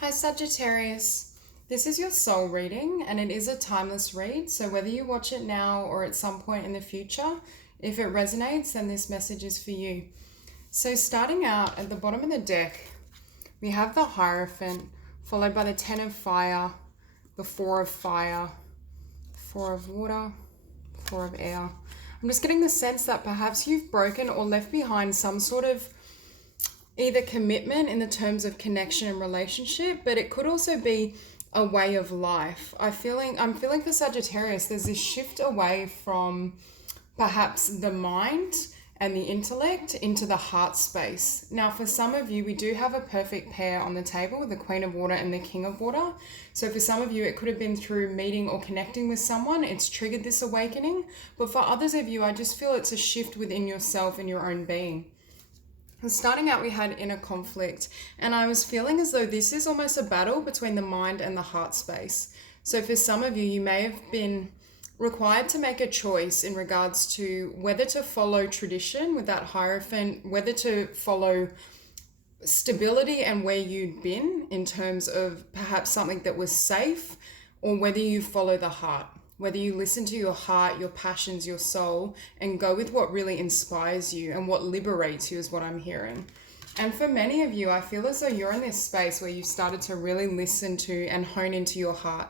Hi Sagittarius, this is your soul reading and it is a timeless read, so whether you watch it now or at some point in the future, if it resonates then this message is for you. So starting out at the bottom of the deck, we have the Hierophant followed by the Ten of Fire, the Four of Fire, Four of Water, Four of Air. I'm just getting the sense that perhaps you've broken or left behind some sort of either commitment in the terms of connection and relationship, but it could also be a way of life. I'm feeling for Sagittarius, there's this shift away from perhaps the mind and the intellect into the heart space. Now, for some of you, we do have a perfect pair on the table with the Queen of Water and the King of Water. So for some of you, it could have been through meeting or connecting with someone. It's triggered this awakening. But for others of you, I just feel it's a shift within yourself and your own being. Starting out, we had inner conflict, and I was feeling as though this is almost a battle between the mind and the heart space. So for some of you, you may have been required to make a choice in regards to whether to follow tradition with that Hierophant, whether to follow stability and where you'd been in terms of perhaps something that was safe, or whether you follow the heart. Whether you listen to your heart, your passions, your soul, and go with what really inspires you and what liberates you is what I'm hearing. And for many of you, I feel as though you're in this space where you've started to really listen to and hone into your heart.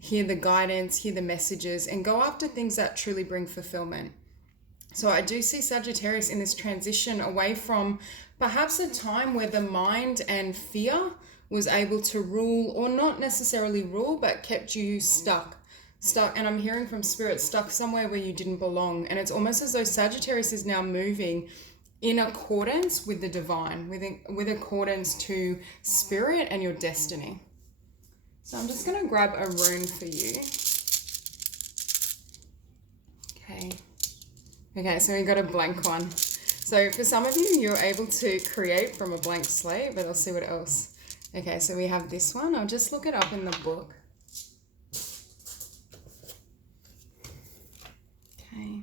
Hear the guidance, hear the messages, and go after things that truly bring fulfillment. So I do see Sagittarius in this transition away from perhaps a time where the mind and fear was able to rule, or not necessarily rule, but kept you stuck, and I'm hearing from spirit, stuck somewhere where you didn't belong. And it's almost as though Sagittarius is now moving in accordance with the divine, with accordance to spirit and your destiny. So I'm just going to grab a rune for you. Okay, so we got a blank one. So for some of you, you're able to create from a blank slate, but I'll see what else. Okay, so we have this one. I'll just look it up in the book. Okay.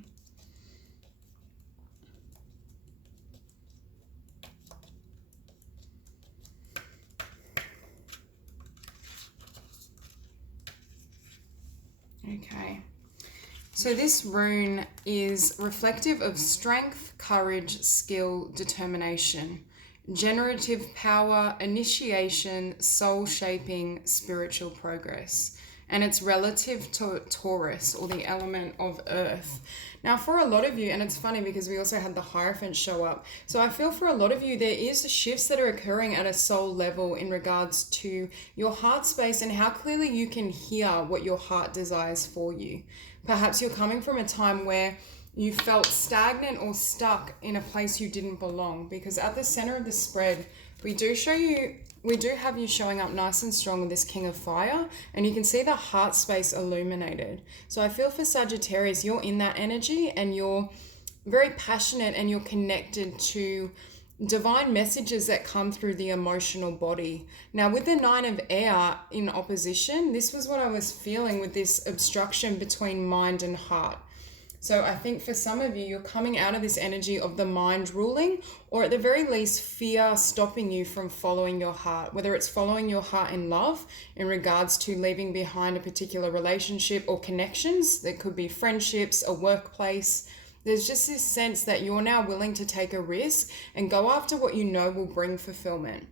Okay. So this rune is reflective of strength, courage, skill, determination, generative power, initiation, soul shaping, spiritual progress. And it's relative to Taurus, or the element of earth. Now, for a lot of you, and it's funny because we also had the Hierophant show up. So I feel for a lot of you, there is shifts that are occurring at a soul level in regards to your heart space and how clearly you can hear what your heart desires for you. Perhaps you're coming from a time where you felt stagnant or stuck in a place you didn't belong, because at the center of the spread, we do have you showing up nice and strong with this King of Fire, and you can see the heart space illuminated. So I feel for Sagittarius, you're in that energy and you're very passionate and you're connected to divine messages that come through the emotional body. Now with the Nine of Air in opposition, this was what I was feeling with this obstruction between mind and heart. So I think for some of you, you're coming out of this energy of the mind ruling, or at the very least, fear stopping you from following your heart, whether it's following your heart in love in regards to leaving behind a particular relationship or connections. There could be friendships, a workplace. There's just this sense that you're now willing to take a risk and go after what you know will bring fulfillment.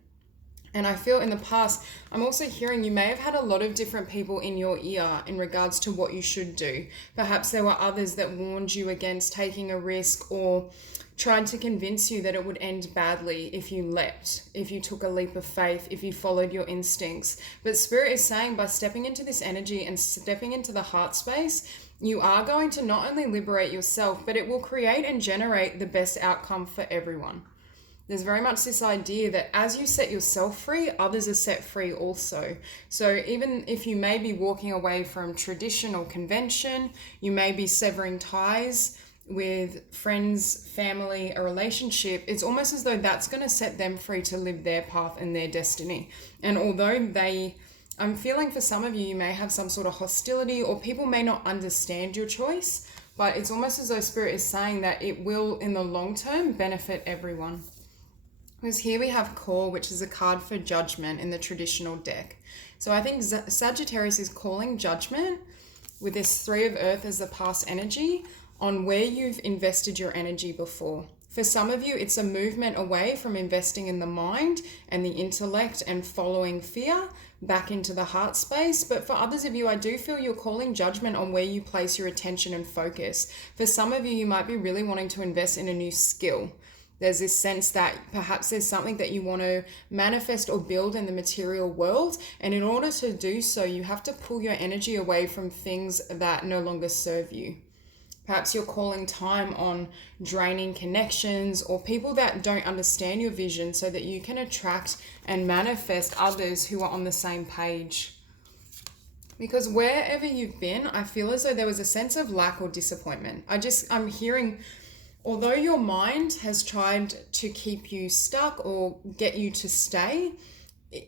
And I feel in the past, I'm also hearing you may have had a lot of different people in your ear in regards to what you should do. Perhaps there were others that warned you against taking a risk or tried to convince you that it would end badly if you leapt, if you took a leap of faith, if you followed your instincts. But Spirit is saying by stepping into this energy and stepping into the heart space, you are going to not only liberate yourself, but it will create and generate the best outcome for everyone. There's very much this idea that as you set yourself free, others are set free also. So even if you may be walking away from tradition or convention, you may be severing ties with friends, family, a relationship, it's almost as though that's going to set them free to live their path and their destiny. And although I'm feeling for some of you, you may have some sort of hostility or people may not understand your choice, but it's almost as though Spirit is saying that it will, in the long term, benefit everyone. Because here we have Core, which is a card for judgment in the traditional deck. So I think Sagittarius is calling judgment with this Three of Earth as the past energy on where you've invested your energy before. For some of you, it's a movement away from investing in the mind and the intellect and following fear back into the heart space. But for others of you, I do feel you're calling judgment on where you place your attention and focus. For some of you, you might be really wanting to invest in a new skill. There's this sense that perhaps there's something that you want to manifest or build in the material world. And in order to do so, you have to pull your energy away from things that no longer serve you. Perhaps you're calling time on draining connections or people that don't understand your vision so that you can attract and manifest others who are on the same page. Because wherever you've been, I feel as though there was a sense of lack or disappointment. I'm hearing, although your mind has tried to keep you stuck or get you to stay,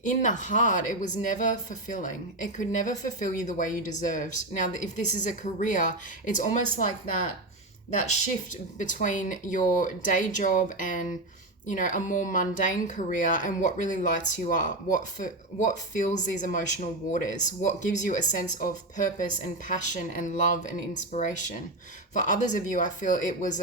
in the heart, it was never fulfilling. It could never fulfill you the way you deserved. Now, if this is a career, it's almost like that shift between your day job and, a more mundane career and what really lights you up, what fills these emotional waters, what gives you a sense of purpose and passion and love and inspiration. For others of you, I feel it was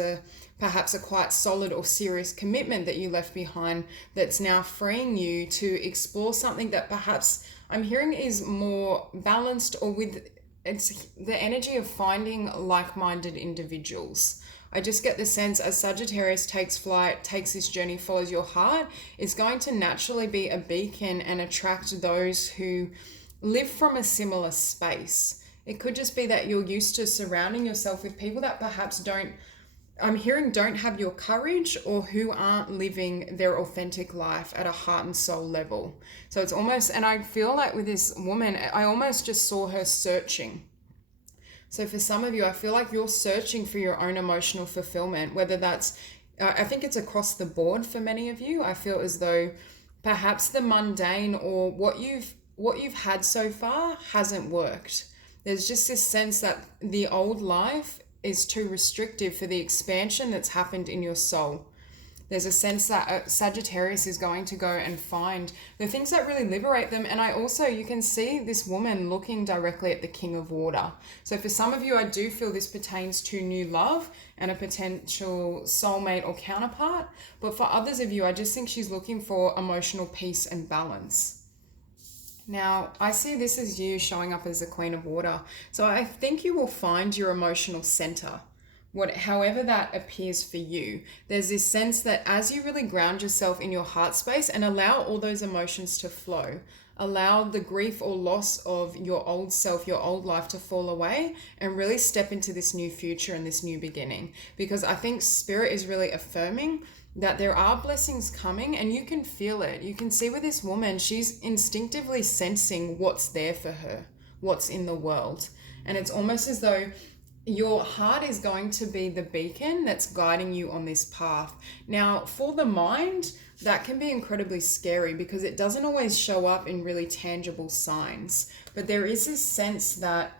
perhaps a quite solid or serious commitment that you left behind that's now freeing you to explore something that perhaps I'm hearing is more balanced, or it's the energy of finding like-minded individuals. I just get the sense as Sagittarius takes flight, takes this journey, follows your heart, it's going to naturally be a beacon and attract those who live from a similar space. It could just be that you're used to surrounding yourself with people that perhaps don't have your courage, or who aren't living their authentic life at a heart and soul level. So it's almost, and I feel like with this woman, I almost just saw her searching. So for some of you, I feel like you're searching for your own emotional fulfillment, whether that's, I think it's across the board for many of you. I feel as though perhaps the mundane or what you've had so far hasn't worked. There's just this sense that the old life is too restrictive for the expansion that's happened in your soul. There's a sense that Sagittarius is going to go and find the things that really liberate them. And you can see this woman looking directly at the King of Water. So for some of you, I do feel this pertains to new love and a potential soulmate or counterpart. But for others of you, I just think she's looking for emotional peace and balance. Now, I see this as you showing up as the Queen of Water. So I think you will find your emotional center, however that appears for you. There's this sense that as you really ground yourself in your heart space and allow all those emotions to flow, allow the grief or loss of your old self, your old life to fall away, and really step into this new future and this new beginning. Because I think Spirit is really affirming that there are blessings coming, and you can feel it. You can see with this woman, she's instinctively sensing what's there for her, what's in the world. And it's almost as though your heart is going to be the beacon that's guiding you on this path. Now, for the mind, that can be incredibly scary because it doesn't always show up in really tangible signs. But there is this sense that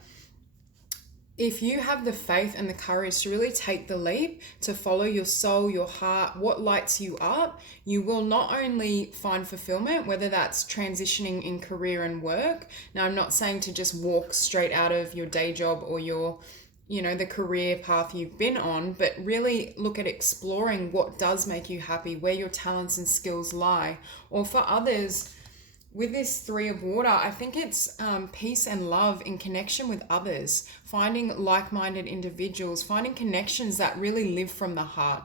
if you have the faith and the courage to really take the leap, to follow your soul, your heart, what lights you up, you will not only find fulfillment, whether that's transitioning in career and work. Now, I'm not saying to just walk straight out of your day job or your, the career path you've been on, but really look at exploring what does make you happy, where your talents and skills lie. Or for others, with this Three of Water, I think it's peace and love in connection with others, finding like-minded individuals, finding connections that really live from the heart,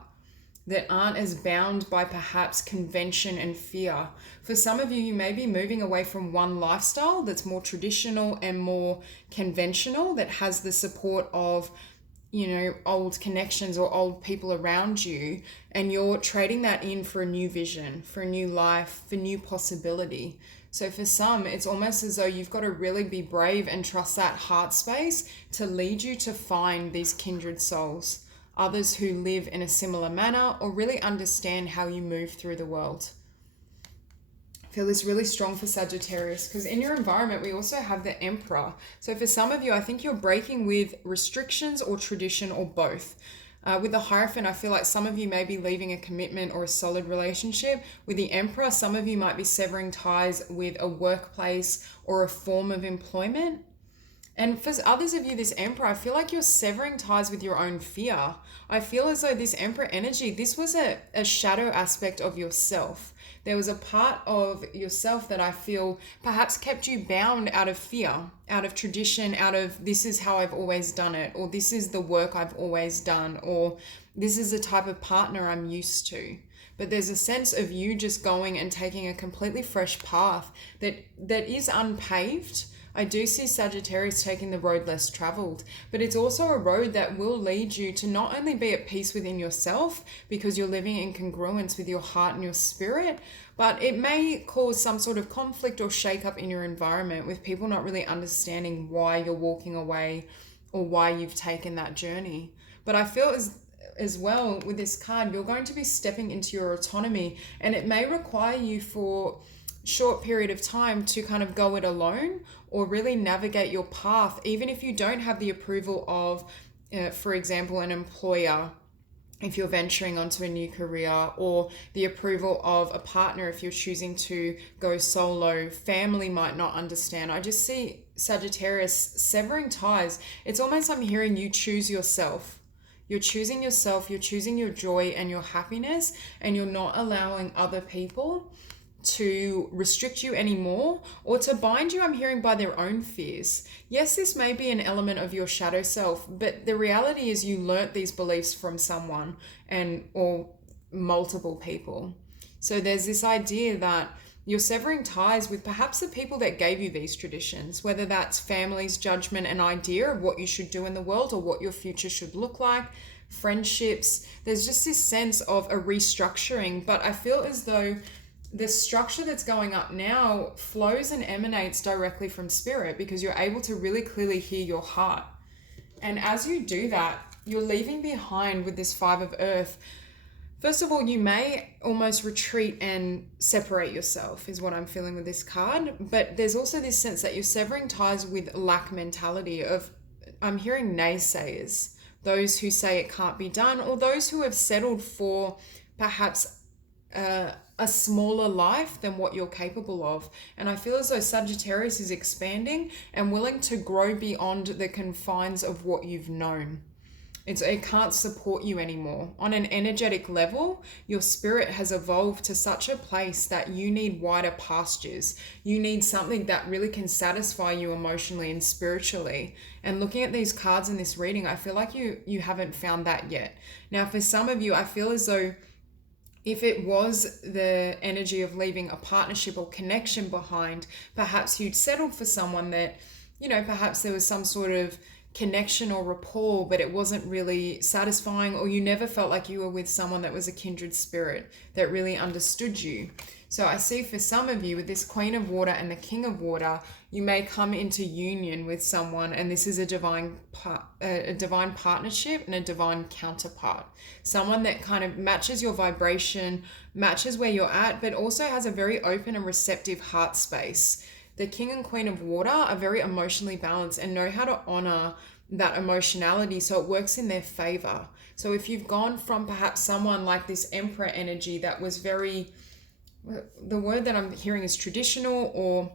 that aren't as bound by perhaps convention and fear. For some of you, you may be moving away from one lifestyle that's more traditional and more conventional, that has the support of old connections or old people around you, and you're trading that in for a new vision, for a new life, for new possibility. So for some, it's almost as though you've got to really be brave and trust that heart space to lead you to find these kindred souls, others who live in a similar manner or really understand how you move through the world. I feel this really strong for Sagittarius because in your environment, we also have the Emperor. So for some of you, I think you're breaking with restrictions or tradition or both. With the Hierophant, I feel like some of you may be leaving a commitment or a solid relationship. With the Emperor, some of you might be severing ties with a workplace or a form of employment. And for others of you, this Emperor, I feel like you're severing ties with your own fear. I feel as though this Emperor energy, this was a shadow aspect of yourself. There was a part of yourself that I feel perhaps kept you bound out of fear, out of tradition, out of this is how I've always done it, or this is the work I've always done, or this is the type of partner I'm used to. But there's a sense of you just going and taking a completely fresh path that is unpaved. I do see Sagittarius taking the road less traveled, but it's also a road that will lead you to not only be at peace within yourself because you're living in congruence with your heart and your spirit, but it may cause some sort of conflict or shake-up in your environment with people not really understanding why you're walking away or why you've taken that journey. But I feel as well with this card, you're going to be stepping into your autonomy, and it may require you for short period of time to kind of go it alone or really navigate your path, even if you don't have the approval of, for example, an employer if you're venturing onto a new career, or the approval of a partner if you're choosing to go solo. Family might not understand. I just see Sagittarius severing ties. It's almost I'm hearing you choose yourself. You're choosing yourself, you're choosing your joy and your happiness, and you're not allowing other people to restrict you anymore or to bind you, I'm hearing, by their own fears. Yes, this may be an element of your shadow self, but the reality is you learnt these beliefs from someone or multiple people. So there's this idea that you're severing ties with perhaps the people that gave you these traditions, whether that's family's judgment and idea of what you should do in the world or what your future should look like, friendships. There's just this sense of a restructuring, but I feel as though the structure that's going up now flows and emanates directly from spirit because you're able to really clearly hear your heart. And as you do that, you're leaving behind with this Five of Earth. First of all, you may almost retreat and separate yourself is what I'm feeling with this card. But there's also this sense that you're severing ties with lack mentality of, I'm hearing naysayers, those who say it can't be done, or those who have settled for perhaps a smaller life than what you're capable of. And I feel as though Sagittarius is expanding and willing to grow beyond the confines of what you've known. It can't support you anymore. On an energetic level, your spirit has evolved to such a place that you need wider pastures. You need something that really can satisfy you emotionally and spiritually. And looking at these cards in this reading, I feel like you haven't found that yet. Now, for some of you, I feel as though if it was the energy of leaving a partnership or connection behind, perhaps you'd settled for someone that, perhaps there was some sort of connection or rapport, but it wasn't really satisfying, or you never felt like you were with someone that was a kindred spirit that really understood you. So I see for some of you with this Queen of Water and the King of Water, you may come into union with someone, and this is a divine partnership and a divine counterpart. Someone that kind of matches your vibration, matches where you're at, but also has a very open and receptive heart space. The King and Queen of Water are very emotionally balanced and know how to honor that emotionality so it works in their favor. So if you've gone from perhaps someone like this Emperor energy that was very, the word that I'm hearing is traditional or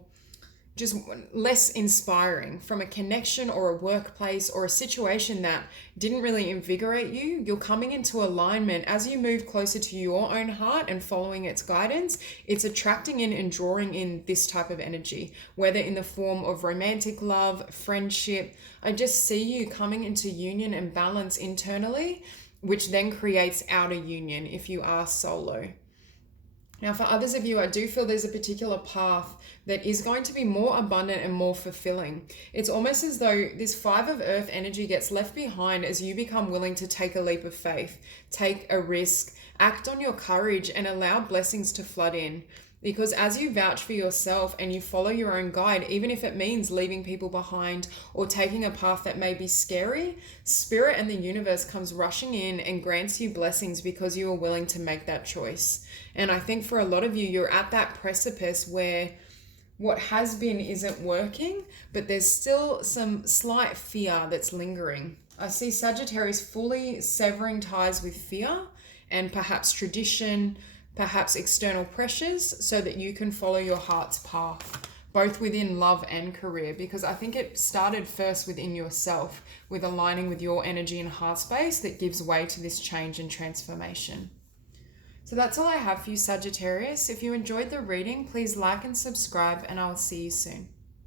just less inspiring, from a connection or a workplace or a situation that didn't really invigorate you, you're coming into alignment. As you move closer to your own heart and following its guidance, it's attracting in and drawing in this type of energy, whether in the form of romantic love, friendship. I just see you coming into union and balance internally, which then creates outer union if you are solo. Now, for others of you, I do feel there's a particular path that is going to be more abundant and more fulfilling. It's almost as though this Five of Earth energy gets left behind as you become willing to take a leap of faith, take a risk, act on your courage, and allow blessings to flood in. Because as you vouch for yourself and you follow your own guide, even if it means leaving people behind or taking a path that may be scary, Spirit and the universe comes rushing in and grants you blessings because you are willing to make that choice. And I think for a lot of you, you're at that precipice where what has been isn't working, but there's still some slight fear that's lingering. I see Sagittarius fully severing ties with fear and perhaps tradition, perhaps external pressures, so that you can follow your heart's path, both within love and career, because I think it started first within yourself, with aligning with your energy and heart space that gives way to this change and transformation. So that's all I have for you, Sagittarius. If you enjoyed the reading, please like and subscribe, and I'll see you soon.